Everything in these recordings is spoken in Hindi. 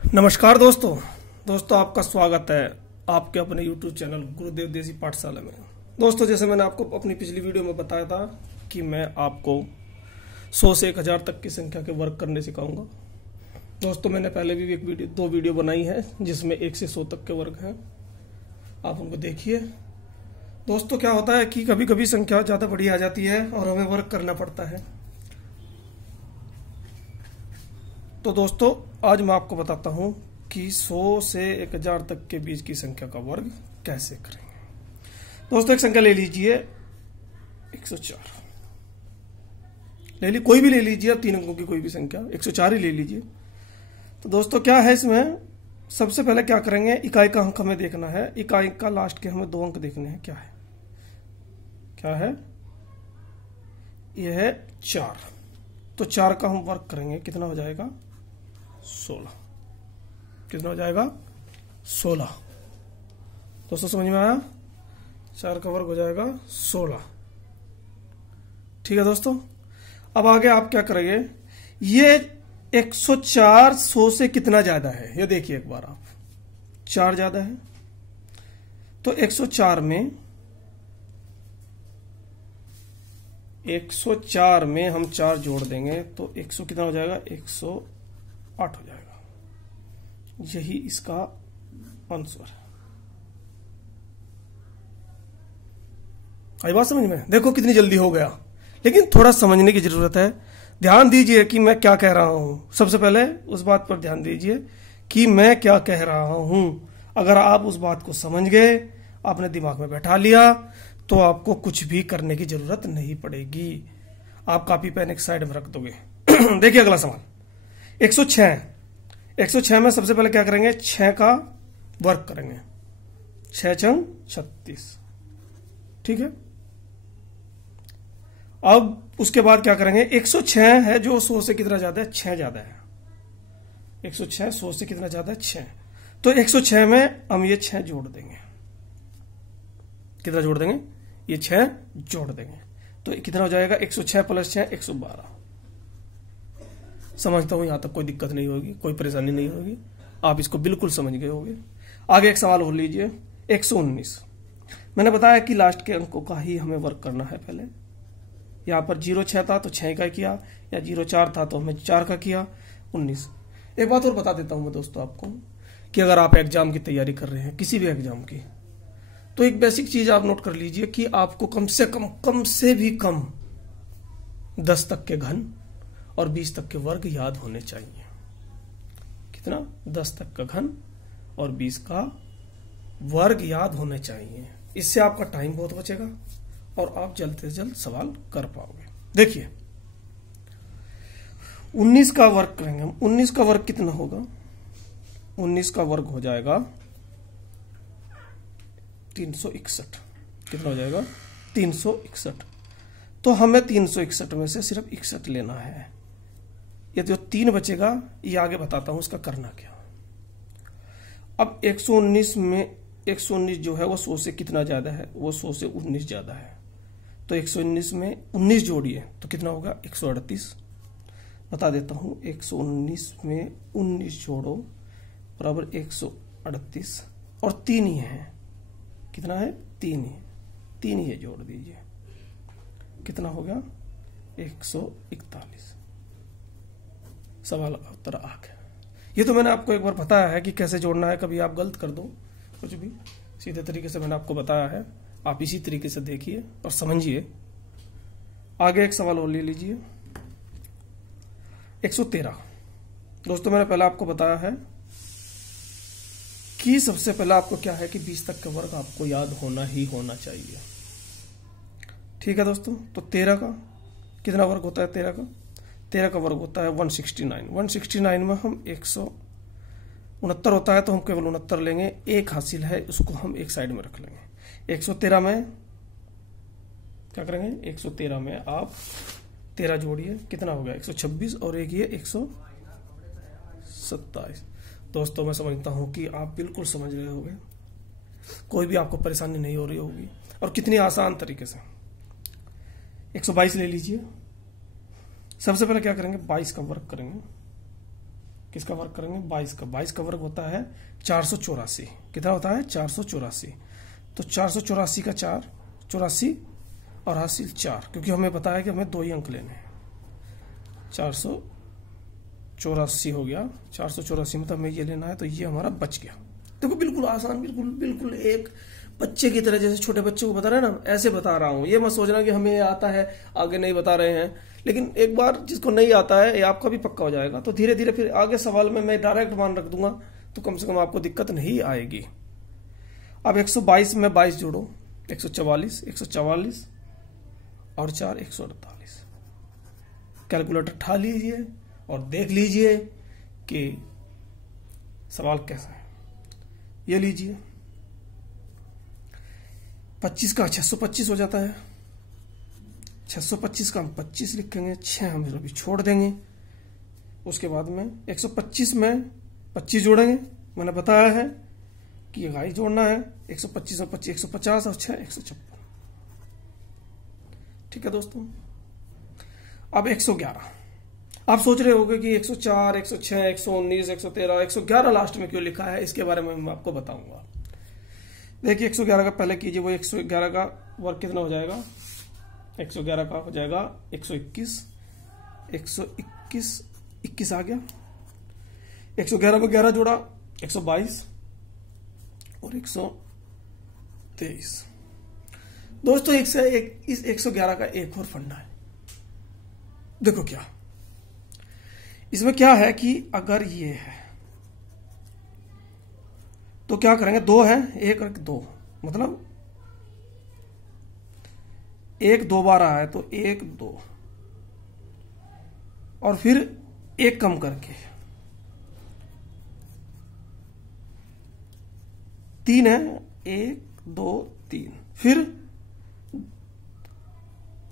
नमस्कार दोस्तों आपका स्वागत है आपके अपने YouTube चैनल गुरुदेव देसी पाठशाला में। दोस्तों, जैसे मैंने आपको अपनी पिछली वीडियो में बताया था कि मैं आपको 100 से 1000 तक की संख्या के वर्क करने सिखाऊंगा। दोस्तों, मैंने पहले भी दो वीडियो बनाई है जिसमें 1 से 100 तक के वर्क हैं, आप उनको देखिए। दोस्तों, क्या होता है कि कभी कभी संख्या ज़्यादा बड़ी आ जाती है और हमें वर्क करना पड़ता है। तो दोस्तों, आज मैं आपको बताता हूं कि 100 से 1000 तक के बीच की संख्या का वर्ग कैसे करेंगे। दोस्तों, एक संख्या ले लीजिए 104, कोई भी ले लीजिए, 3 अंकों की कोई भी संख्या 104 ही ले लीजिए। तो दोस्तों, क्या है इसमें, सबसे पहले क्या करेंगे, इकाई का अंक हमें देखना है। इकाई का लास्ट के हमें 2 अंक देखने हैं। क्या है यह है 4। तो 4 का हम वर्क करेंगे, कितना हो जाएगा 16। कितना हो जाएगा 16। दोस्तों, समझ में आया? 4 का वर्ग हो जाएगा 16। ठीक है दोस्तों, अब आगे आप क्या करेंगे, ये 104 100 से कितना ज्यादा है ये देखिए एक बार आप। 4 ज्यादा है तो 104 में हम 4 जोड़ देंगे तो 100 कितना हो जाएगा, 108 हो जाएगा। यही इसका आंसर है। आई बात समझ में? देखो कितनी जल्दी हो गया, लेकिन थोड़ा समझने की जरूरत है। ध्यान दीजिए कि मैं क्या कह रहा हूं। सबसे पहले उस बात पर ध्यान दीजिए कि मैं क्या कह रहा हूं। अगर आप उस बात को समझ गए, आपने दिमाग में बैठा लिया, तो आपको कुछ भी करने की जरूरत नहीं पड़ेगी। आप कॉपी पेन एक साइड में रख दोगे। देखिए अगला सवाल 106 में सबसे पहले क्या करेंगे, 6 का वर्क करेंगे। 6 छंग 36। ठीक है, अब उसके बाद क्या करेंगे, 106 है जो 100 से कितना ज्यादा है, 6 ज्यादा है। 106 100 से कितना ज्यादा है, 6। तो 106 में हम ये 6 जोड़ देंगे। कितना जोड़ देंगे, ये 6 जोड़ देंगे तो कितना हो जाएगा, 106 प्लस 6 112। समझता हूं यहां तक कोई दिक्कत नहीं होगी, कोई परेशानी नहीं होगी, आप इसको बिल्कुल समझ गए होंगे। आगे एक सवाल और लीजिए 119। मैंने बताया कि लास्ट के अंकों का ही हमें वर्क करना है। पहले यहां पर 06 था तो 6 का किया, या 04 था तो हमने 4 का किया। 19। एक बात और बता देता हूं मैं दोस्तों आपको कि अगर आप एग्जाम की तैयारी कर रहे हैं, किसी भी एग्जाम की, तो एक बेसिक चीज आप नोट कर लीजिए कि आपको कम से भी कम 10 तक के घन और 20 तक के वर्ग याद होने चाहिए। कितना, 10 तक का घन और 20 का वर्ग याद होने चाहिए। इससे आपका टाइम बहुत बचेगा और आप जल्द से जल्द सवाल कर पाओगे। देखिए 19 का वर्ग करेंगे हम। 19 का वर्ग कितना होगा, 19 का वर्ग हो जाएगा 361। कितना हो जाएगा, 361। तो हमें 361 में से सिर्फ 61 लेना है। ये जो 3 बचेगा, ये आगे बताता हूं इसका करना क्या। अब 119 में 119 जो है वो 100 से कितना ज्यादा है, वो 100 से 19 ज्यादा है। तो 119 में 19 जोड़िए तो कितना होगा, 138। बता देता हूं, 119 में 19 जोड़ो बराबर 138 और 3 ही है। कितना है, 3 ही। 3 ही जोड़ दीजिए, कितना हो गया, 141। सवाल का उत्तर आ गया। ये तो मैंने आपको एक बार बताया है कि कैसे जोड़ना है, कभी आप गलत कर दो कुछ भी, सीधे तरीके से मैंने आपको बताया है। आप इसी तरीके से देखिए और समझिए। आगे एक सवाल और ले लीजिए 113। दोस्तों, मैंने पहले आपको बताया है कि सबसे पहले आपको क्या है कि 20 तक का वर्ग आपको याद होना ही होना चाहिए। ठीक है दोस्तों, तो 13 का कितना वर्ग होता है, 13 का वर्ग होता है 169। 169 में हम 169 होता है तो हम केवल 69 लेंगे। एक हासिल है, उसको हम एक साइड में रख लेंगे। 113 में क्या करेंगे, 113 में आप 13 जोड़िए, कितना हो गया, 126 और एक ये 127। दोस्तों, मैं समझता हूं कि आप बिल्कुल समझ गए होंगे, कोई भी आपको परेशानी नहीं हो रही होगी, और कितनी आसान तरीके से। 122 ले लीजिए। सबसे पहले क्या करेंगे, 22 का वर्ग करेंगे। किसका वर्ग करेंगे? 22 का। 22 का वर्ग होता है 484। कितना होता है? 484। तो 484 का 4, 84 और हासिल 4, क्योंकि हमें पता है कि हमें 2 ही अंक लेने हैं। 484 हो गया। 484 में तो हमें ये लेना है, तो ये हमारा बच गया। देखो बिल्कुल आसान, बिल्कुल बिल्कुल एक बच्चे की तरह, जैसे छोटे बच्चे को बता रहे हैं ना, ऐसे बता रहा हूं। ये मत सोचना कि हमें आता है आगे नहीं बता रहे हैं, लेकिन एक बार जिसको नहीं आता है ये आपका भी पक्का हो जाएगा, तो धीरे धीरे फिर आगे सवाल में मैं डायरेक्ट मान रख दूंगा, तो कम से कम आपको दिक्कत नहीं आएगी। अब 122 में 22 जोड़ो, 144, 144 और 4 148। कैलकुलेटर उठा लीजिए और देख लीजिए कि सवाल कैसा है। ये लीजिए 25 का 625 हो जाता है। 625 का हम 25 लिखेंगे, 6 हम अभी छोड़ देंगे। उसके बाद में 125 में 25 जोड़ेंगे। मैंने बताया है कि ये गाई जोड़ना है। 125 और 25 150 और 6 156। ठीक है दोस्तों। अब 111। आप सोच रहे होंगे कि 104, 106, 119, 113, 111 लास्ट में क्यों लिखा है, इसके बारे में मैं आपको बताऊंगा। देखिए 111 का पहले कीजिए, वो 111 का वर्ग कितना हो जाएगा? 111 का हो जाएगा 121, 121, 21 आ गया। 111 को 11 जोड़ा 122 और 123। दोस्तों इस 111 का एक और फंडा है। देखो क्या इसमें क्या है कि अगर ये है तो क्या करेंगे? 2 है, 1 और 2, मतलब 1 2 बार आया है तो 1 2 और फिर 1 कम करके 3 है, 1 2 3, फिर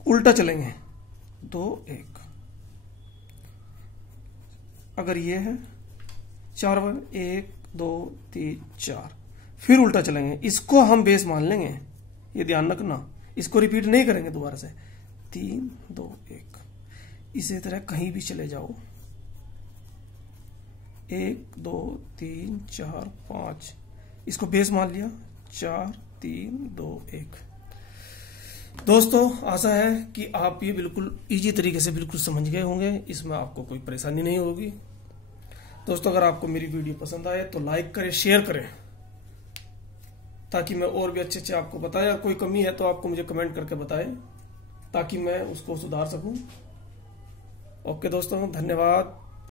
उल्टा चलेंगे 2 1। अगर ये है 4 बार 1 2 3 4, फिर उल्टा चलेंगे। इसको हम बेस मान लेंगे, ये ध्यान रखना, इसको रिपीट नहीं करेंगे दोबारा से। 3 2 1। इसी तरह कहीं भी चले जाओ, 1 2 3 4 5, इसको बेस मान लिया, 4 3 2 1। दोस्तों आशा है कि आप ये बिल्कुल इजी तरीके से बिल्कुल समझ गए होंगे, इसमें आपको कोई परेशानी नहीं होगी। दोस्तों अगर आपको मेरी वीडियो पसंद आए तो लाइक करें, शेयर करें, ताकि मैं और भी अच्छे आपको बताएं। कोई कमी है तो आपको मुझे कमेंट करके बताएं, ताकि मैं उसको सुधार सकूं। ओके दोस्तों, धन्यवाद।